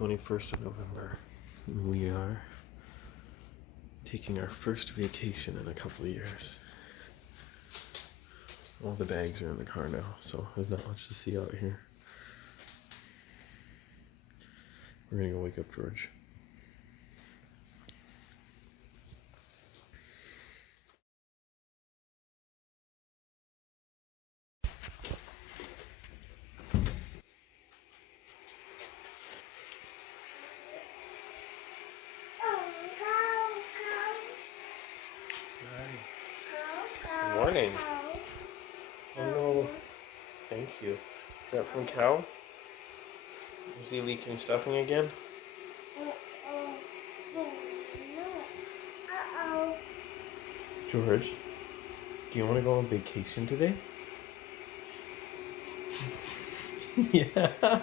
21st of November. We are taking our first vacation in a couple of years. All the bags are in the car now, so there's not much to see out here. We're gonna go wake up George. Good morning. Oh no. Thank you. Is that from Cow? Is he leaking stuffing again? George, do you want to go on vacation today? Yeah.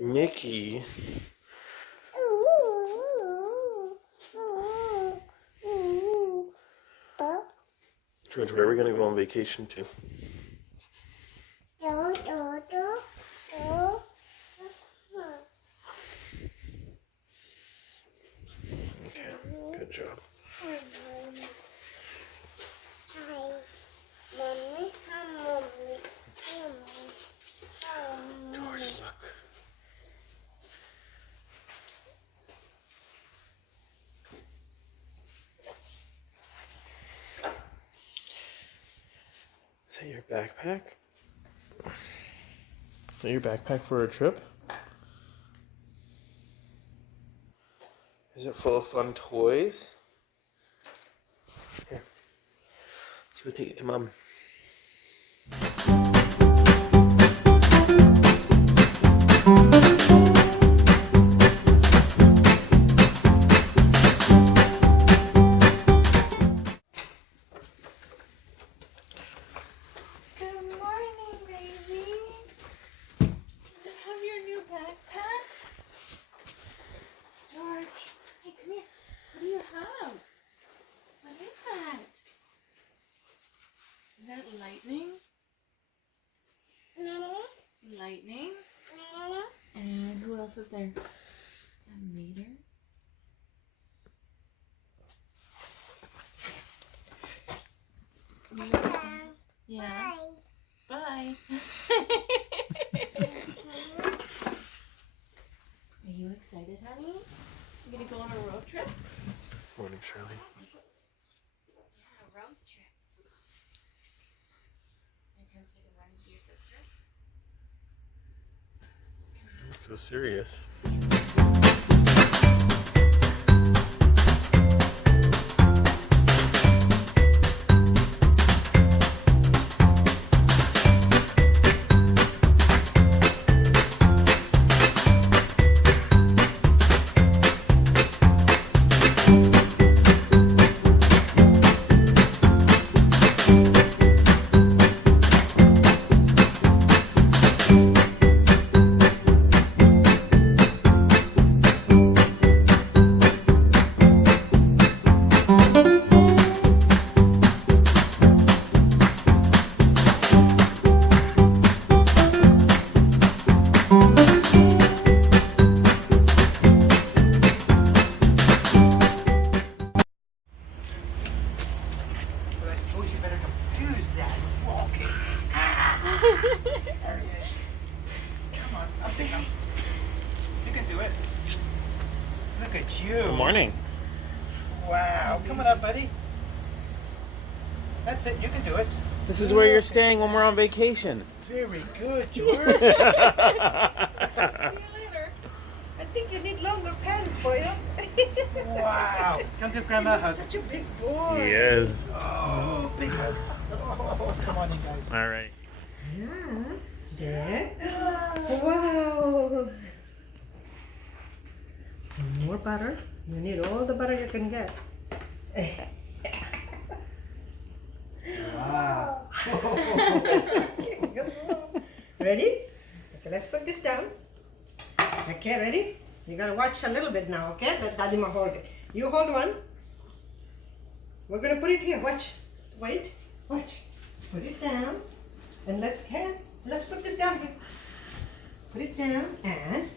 Mickey. George, where are we going to go on vacation to? Okay, good job. George, look. Is that your backpack? Is that your backpack for a trip? Is it full of fun toys? Here. Let's go take it to Mom. Is that lightning? Lightning? And who else is there? A meter? Yeah. Bye. Are you excited, honey? You gonna go on a road trip? Morning, Shirley. A road trip. Come say good morning to your sister. So serious. There he is. Come on, I'll see him. You can do it. Look at you. Good morning. Wow, come on up, buddy. That's it, you can do it. This is where you're staying when we're on vacation. Very good, George. See you later. I think you need longer pants for you. Wow. Come give Grandma a hug. Such a big boy. He is. Oh, big hug. Oh, come on, you guys. All right. Yeah. Wow. More butter. You need all the butter you can get. Wow. Ready? Okay, let's put this down. Okay, ready? You gotta watch a little bit now, okay? Let Daddy Ma hold it. You hold one. We're gonna put it here. Watch. Wait. Watch. Put it down. And let's put this down here. Put it down and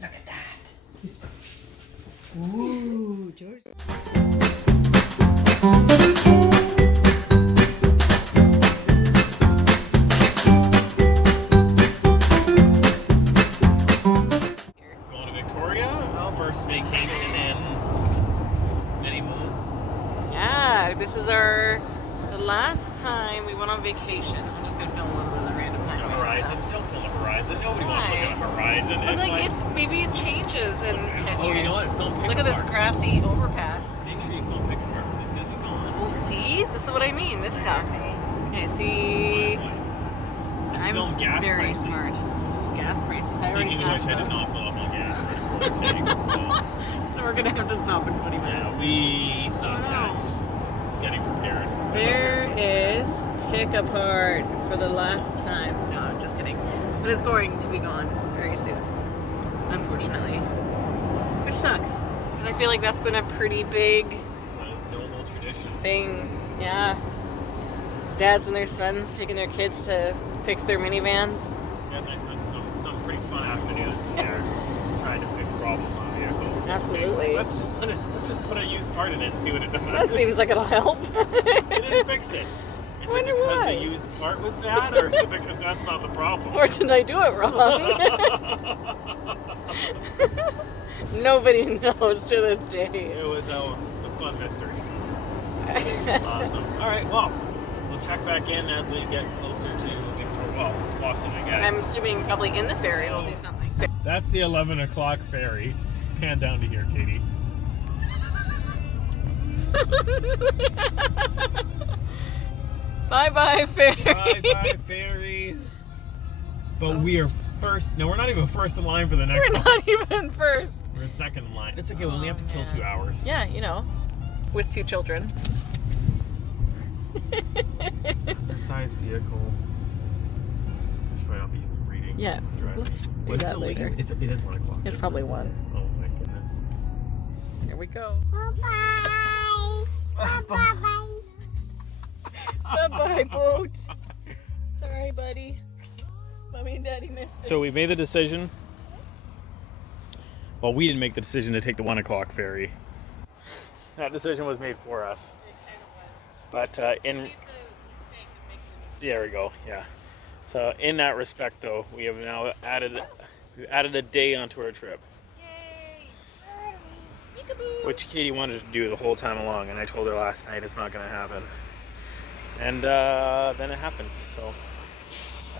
look at that. Ooh, George. Going to Victoria? First vacation in many moons. Yeah, this is the last time we went on vacation. I'm just gonna film one of the random The highways. horizon. Don't film the horizon. Nobody wants to look at the horizon. But like, maybe it changes in 10 years. Oh, you know what? Film Pick Look at this Park. grassy overpass. Make sure you film Pick Park. It's gonna be gone. Oh, see? This is what I mean. This stuff. Okay, see? I'm film gas very prices. smart. Gas prices. I already Speaking of which, passed I did those. not fill up my gas for the tank, so So we're gonna have to stop in 20 minutes. yeah, we suck at getting prepared. There is Pick Apart for the last time. No, I'm just kidding. But it's going to be gone very soon, unfortunately. Which sucks, because I feel like that's been a pretty big It's a normal tradition. thing. Yeah. Dads and their sons taking their kids to fix their minivans. Yeah, I spent some pretty fun afternoons here trying to fix problems on vehicles. Absolutely. Let's just put a used part in it and see what it does. That seems like it'll help. It didn't fix it. Is it Wonder because why. the used part was bad, or is it because that's not the problem? Or did I do it wrong? Nobody knows to this day. It was a fun mystery. Awesome. All right, well, we'll check back in as we get closer to Victoria. Well, Boston, I guess. I'm assuming probably in the ferry we'll do something. That's the 11 o'clock ferry. Pan down to here, Katie. Bye-bye, ferry. Bye-bye, ferry. But we are first. No, we're not even first in line for the next We're one. not even first. We're second in line. It's okay, we only have to kill man. 2 hours. Yeah, you know, with 2 children. Size vehicle. This might not be reading. Yeah, Driving. let's do What's that the later. It is 1 o'clock. It's probably 1. Oh my goodness. Here we go. Bye-bye. Bye-bye. Bye-bye, boat. Sorry, buddy. Mommy and Daddy missed it. So we made the decision. Well, we didn't make the decision to take the 1 o'clock ferry. That decision was made for us. But there we go. Yeah. So in that respect, though, we have now added a day onto our trip, Yay! which Katie wanted to do the whole time along, and I told her last night it's not going to happen. And then it happened. So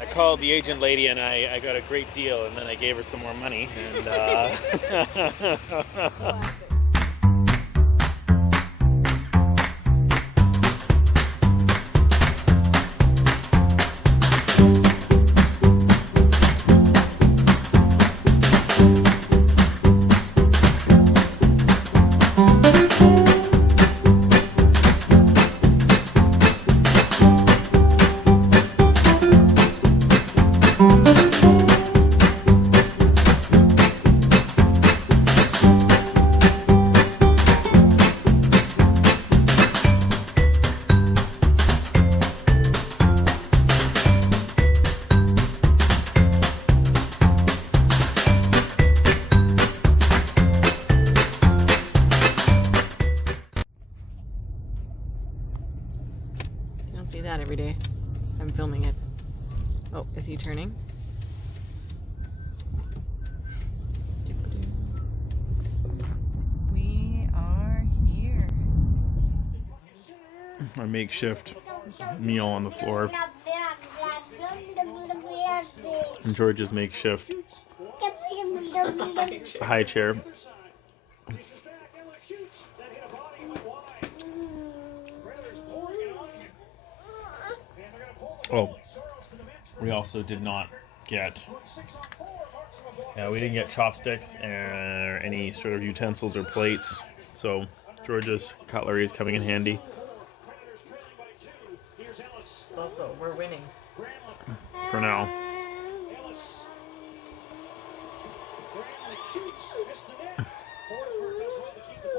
I called the agent lady, and I got a great deal, and then I gave her some more money. And Classic. You don't see that every day. I'm filming it. Oh, is he turning? We are here. our makeshift meal on the floor, and George's makeshift high chair. Oh, we also did not get, we didn't get chopsticks or any sort of utensils or plates, so George's cutlery is coming in handy. Also, we're winning. For now.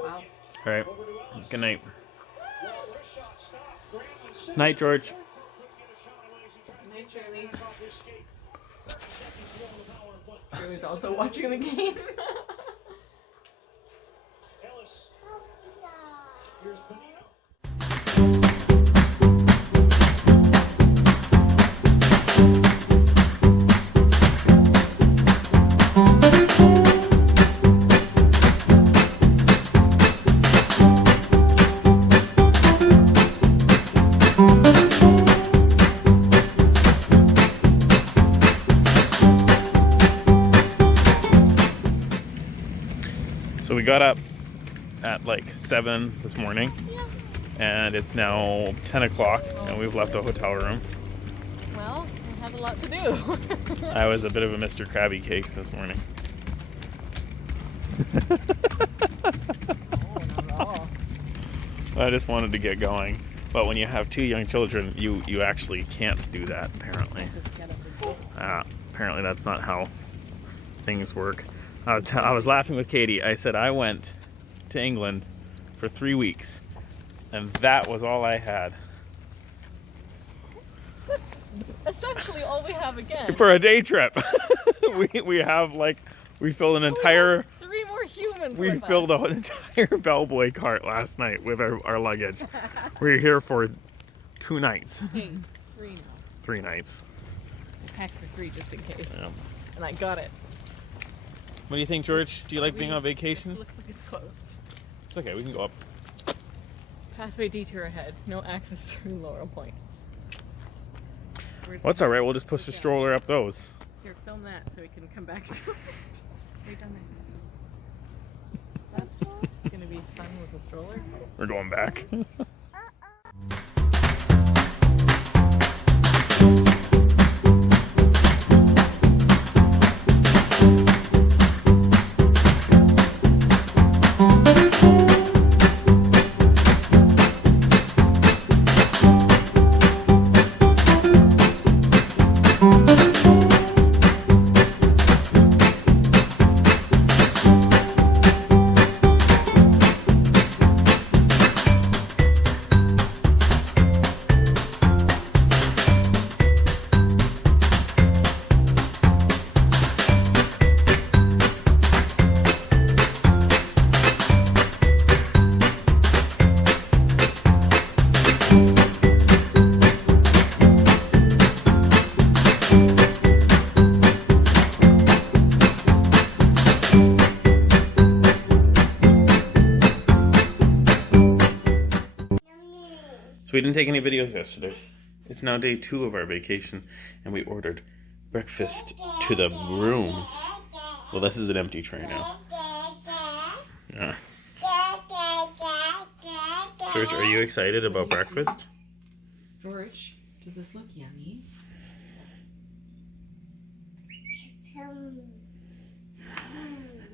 Wow. All right. Good night. Night, George. Night, Shirley. Shirley's also watching the game. So we got up at like 7 this morning, and it's now 10 o'clock, and we've left the hotel room. Well, we have a lot to do. I was a bit of a Mr. Krabby Cakes this morning. Oh, not at all. I just wanted to get going. But when you have 2 young children, you actually can't do that, apparently. Just get up and go. Apparently that's not how things work. I was laughing with Katie. I said I went to England for 3 weeks, and that was all I had. That's essentially all we have again. For a day trip. we have like, we filled an entire... 3 more humans. We with filled us. an entire bellboy cart last night with our luggage. We were here for 2 nights. Hey, 3 now. 3 nights. I packed for 3 just in case. Yeah. And I got it. What do you think, George? Do you like being on vacation? This looks like it's closed. It's okay, we can go up. Pathway detour ahead. No access through Laurel Point. Where's Well, that's alright, we'll just push the stroller up those. Here, film that so we can come back to it. Right down there. That's gonna be fun with the stroller. We're going back. So we didn't take any videos yesterday. It's now day 2 of our vacation, and we ordered breakfast to the room. Well, this is an empty tray now. Yeah. George, are you excited about breakfast? George, does this look yummy?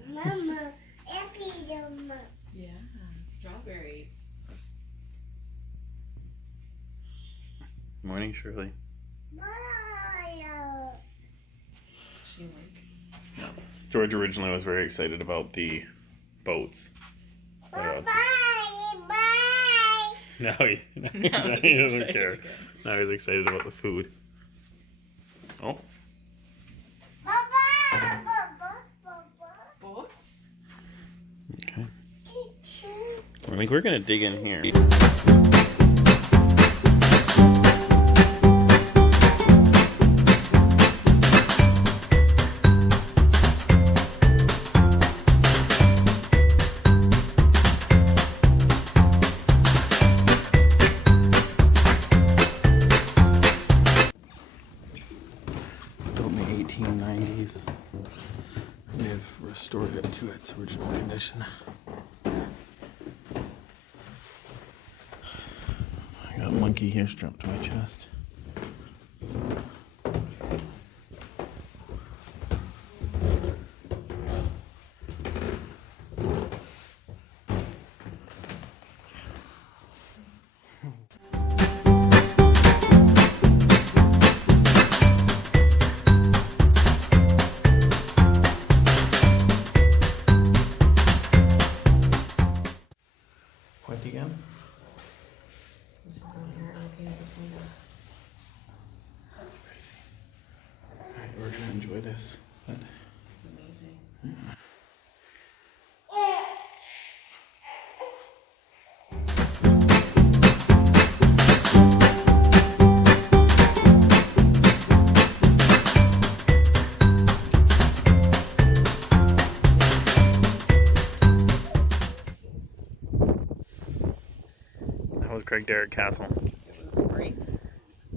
Mama, Yeah, strawberries. Morning, Shirley. She like. George originally was very excited about the boats. Bye. Now he doesn't care. Now he's excited about the food. Oh. Boats? Okay. I think we're gonna dig in here. It's built in the 1890s. They've restored it to its original condition. I got a monkey here strapped to my chest. left again. This is really hard looking at this window. That's crazy. Alright, we're gonna enjoy this. But... This is amazing. Yeah. That was Craig Derrick Castle. It was great.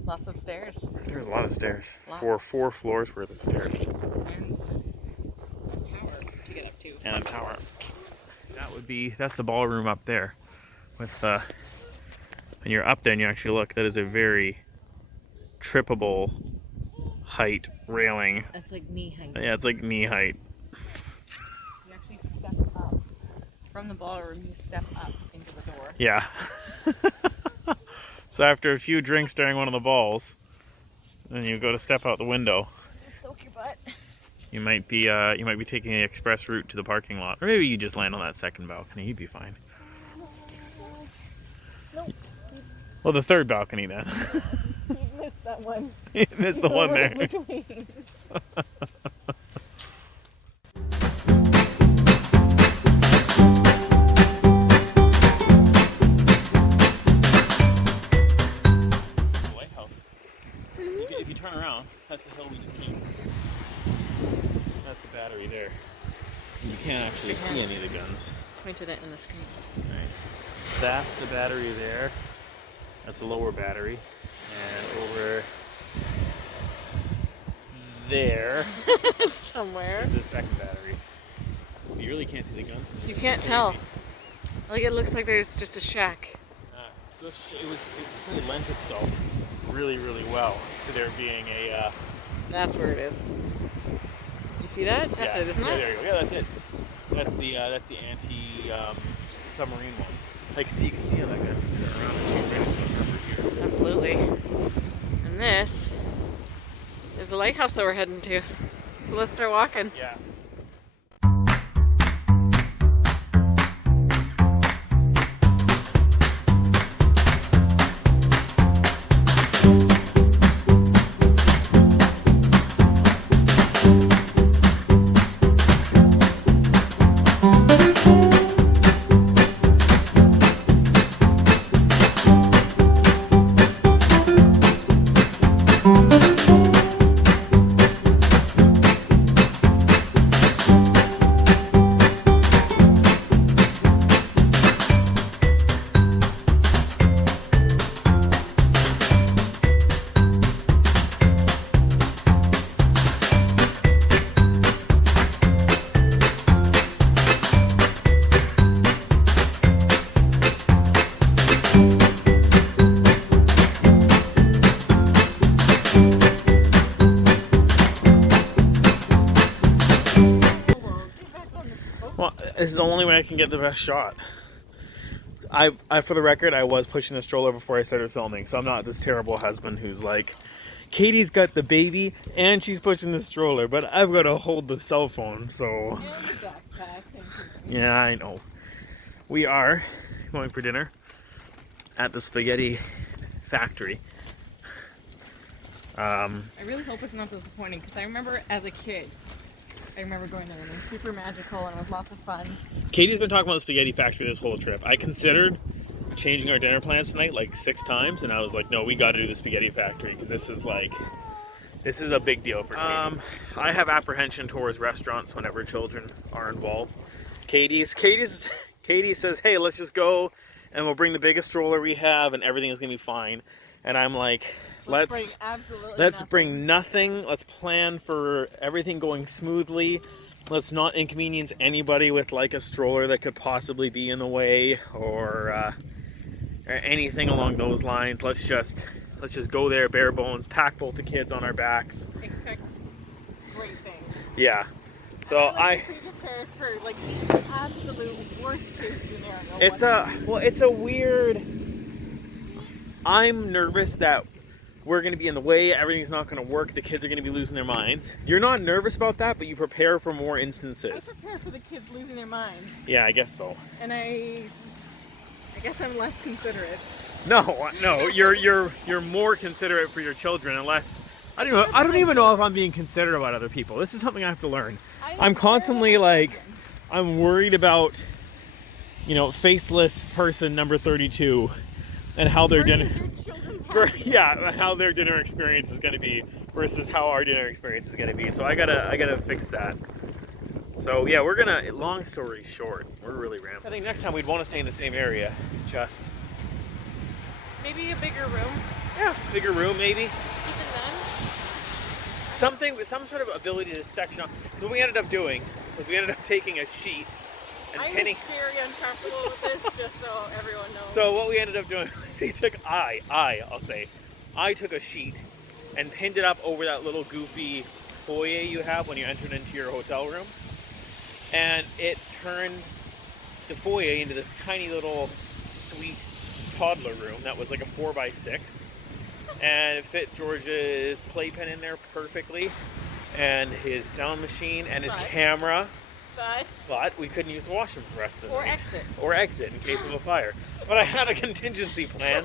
Lots of stairs. There's a lot of stairs. Lots. Four floors worth of stairs. And a tower to get up to. And a tower. That's the ballroom up there. With when you're up there and you actually look, that is a very trippable height railing. It's like knee height. Yeah, it's like knee height. You actually step up. From the ballroom, you step up into the door. Yeah. So after a few drinks during one of the balls, then you go to step out the window. Just soak your butt. You might be taking the express route to the parking lot, or maybe you just land on that second balcony. You'd be fine. Nope. Well, the third balcony then. You missed that one. You missed the one there. Between. If you turn around, that's the hill we just came. That's the battery there. You can't actually see any of the guns. Pointed it in the screen. Right. That's the battery there. That's the lower battery. And over there somewhere is the second battery. You really can't see the guns. You can't tell. Like it looks like there's just a shack. It really lent itself really well to there being a. That's where it is. You see that? That's it, isn't it? Yeah, there you go. Yeah, that's it. That's the anti submarine one. Like, see, you can see how that gun can turn around and shoot right into the river here. Absolutely. And this is the lighthouse that we're heading to. So let's start walking. Yeah. Well, this is the only way I can get the best shot. I for the record, I was pushing the stroller before I started filming, so I'm not this terrible husband who's like, Katie's got the baby and she's pushing the stroller, but I've got to hold the cell phone, so... And the backpack. Yeah, I know. We are going for dinner at the spaghetti factory. I really hope it's not disappointing, because I remember as a kid, I remember going there and it was super magical and it was lots of fun. Katie's been talking about the spaghetti factory this whole trip. I considered changing our dinner plans tonight like 6 times, and I was like, no, we got to do the spaghetti factory because this is a big deal for Katie. I have apprehension towards restaurants whenever children are involved. Katie says, hey, let's just go and we'll bring the biggest stroller we have and everything is gonna be fine. And I'm like, let's bring nothing. Let's plan for everything going smoothly. Let's not inconvenience anybody with like a stroller that could possibly be in the way or anything along those lines. Let's just go there bare bones, pack both the kids on our backs. Expect great things. Yeah. So I prepared for like the absolute worst case scenario. It's a weird. I'm nervous that we're going to be in the way, everything's not going to work, the kids are going to be losing their minds. You're not nervous about that, but you prepare for more instances. I prepare for the kids losing their minds. Yeah, I guess so. And I I guess I'm less considerate. No, you're more considerate for your children, unless I don't even know if I'm being considerate about other people. This is something I have to learn. I'm constantly like, I'm worried about, you know, faceless person number 32 and how their dinner, how their dinner experience is going to be versus how our dinner experience is going to be. So I gotta fix that. So yeah, we're gonna. Long story short, we're really rambling. I think next time we'd want to stay in the same area, just Maybe a bigger room. yeah, bigger room maybe. Even then. Something with some sort of ability to section off. So what we ended up doing was we ended up taking a sheet and I'm pinning. very uncomfortable with this, just so everyone knows. So what we ended up doing was I took a sheet and pinned it up over that little goofy foyer you have when you enter into your hotel room. And it turned the foyer into this tiny little sweet toddler room that was like a 4x6. And it fit George's playpen in there perfectly, and his sound machine and his camera. But we couldn't use the washroom for the rest of the night. Or exit in case of a fire. But I had a contingency plan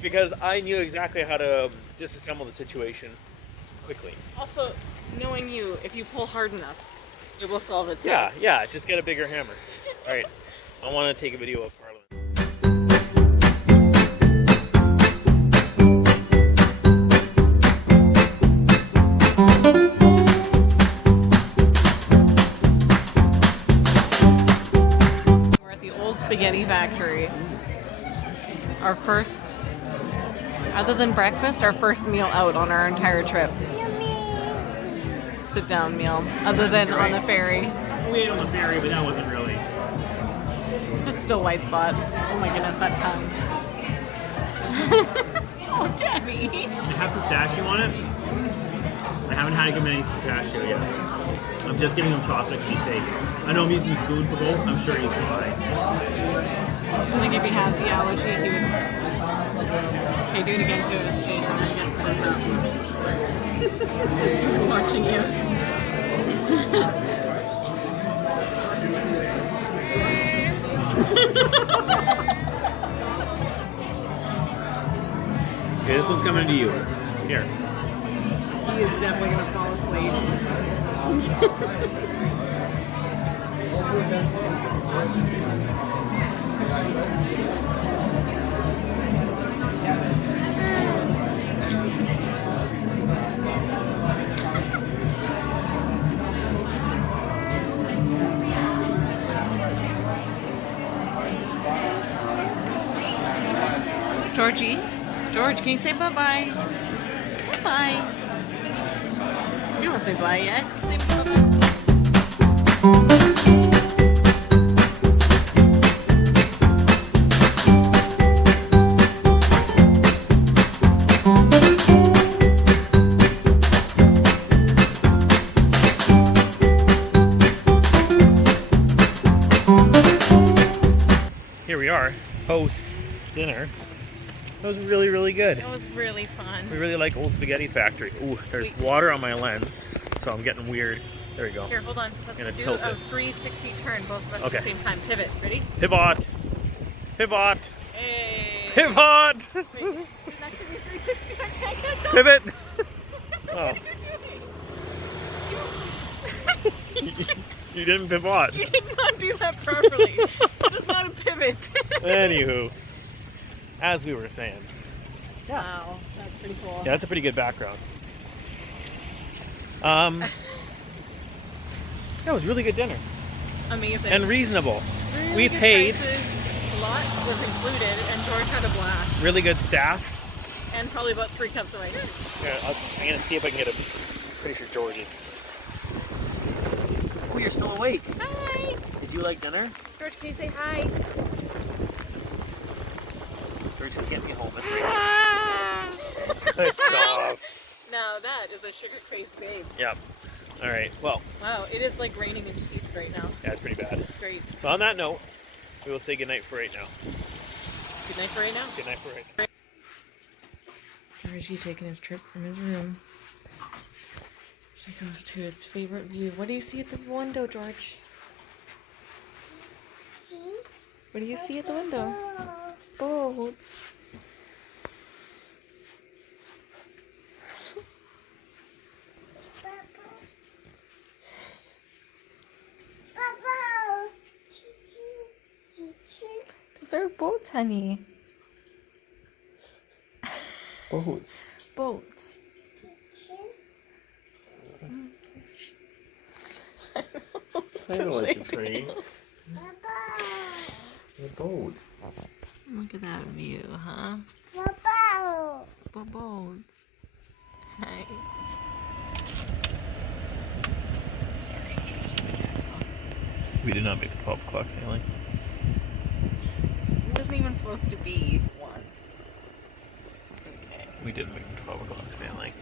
because I knew exactly how to disassemble the situation quickly. Also, knowing you, if you pull hard enough, it will solve itself. Yeah, just get a bigger hammer. All right, I want to take a video of Parliament. Spaghetti factory. Our first, other than breakfast, our first meal out on our entire trip. Sit down meal, other than on the ferry. We ate on the ferry, but that wasn't really. It's still white spot. Oh my goodness, that tongue. Oh, Daddy. It have pistachio on it. I haven't had many pistachio yet. I'm just giving him chocolate to be safe. I know I'm using the spoon for both. I'm sure he's fine. I think if he had the allergy, he would. Okay, do it again to his face and then get close up. He's watching you. Okay, this one's coming to you. Here. He is definitely gonna fall asleep. George, can you say bye-bye? Bye-bye. You don't want to say bye yet. Say bye-bye. Here we are, post dinner. That was really, really good. It was really fun. We really like Old Spaghetti Factory. Ooh, there's water on my lens, so I'm getting weird. There we go. Here, hold on. Let's do a 360 turn, both of us at the same time. Pivot. Ready? Pivot. Pivot. Hey. Pivot. Wait, that should be 360. I can't catch up. Pivot. Oh. You didn't pivot. You did not do that properly. That is not a pivot. Anywho, as we were saying. Yeah. Wow, that's pretty cool. Yeah, that's a pretty good background. That was really good dinner. Amazing. And reasonable. Really We good paid. prices. A lot was included, and George had a blast. Really good staff. And probably about 3 cups of ice. Here, I'm gonna see if I can get a. Pretty sure George is. Oh, you're still awake. Hi. Did you like dinner? George, can you say hi? George is getting me home. Stop. Now that is a sugar-faced babe. Yep. All right. Well. Wow, it is like raining in sheets right now. Yeah, it's pretty bad. Great. So on that note, we will say goodnight for right now. Good night for right now. Good night for right now. Georgie taking his trip from his room. She goes to his favorite view. What do you see at the window, George? What do you see at the window? boats. Those are boats, honey. Boats. Boats. I don't like the train. The boat. Look at that view, huh? Boats. Hi. We did not make the 12 o'clock sailing. It wasn't even supposed to be one. Okay. We didn't make the 12 o'clock sailing.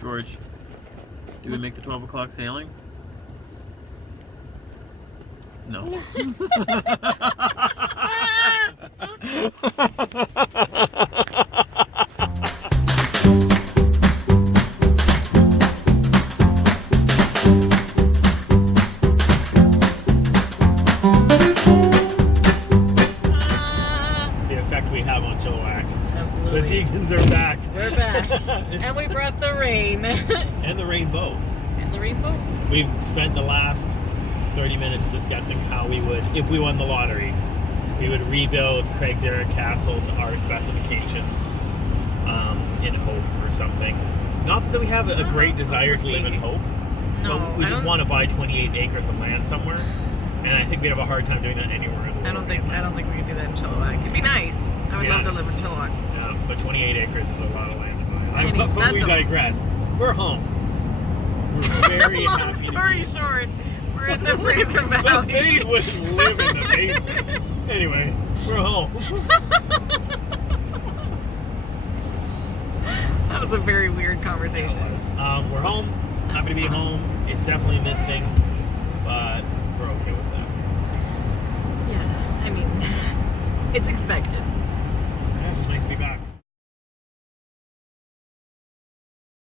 George, did we make the 12 o'clock sailing? No. The effect we have on Chilliwack. Absolutely. The Deacons are back. We're back. And we brought the rain. And the rainbow. And the rainbow. We've spent the last 30 minutes discussing how we would, if we won the lottery, we would rebuild Craig Derrick Castle to our specifications in Hope or something. Not that we have a great desire to live in Hope, No, but we just want to buy 28 acres of land somewhere, and I think we'd have a hard time doing that anywhere in the world. I don't think we could do that in Chilliwack. It'd be nice. I would love to live in Chilliwack. Yeah, but 28 acres is a lot of land. But we that's digress. We're home. We're very Long happy. story short, we're in the Fraser But Valley. they wouldn't live in the basement. Anyways, we're home. That was a very weird conversation. We're home. Happy to be home. It's definitely misting, but we're okay with that. Yeah, I mean, it's expected.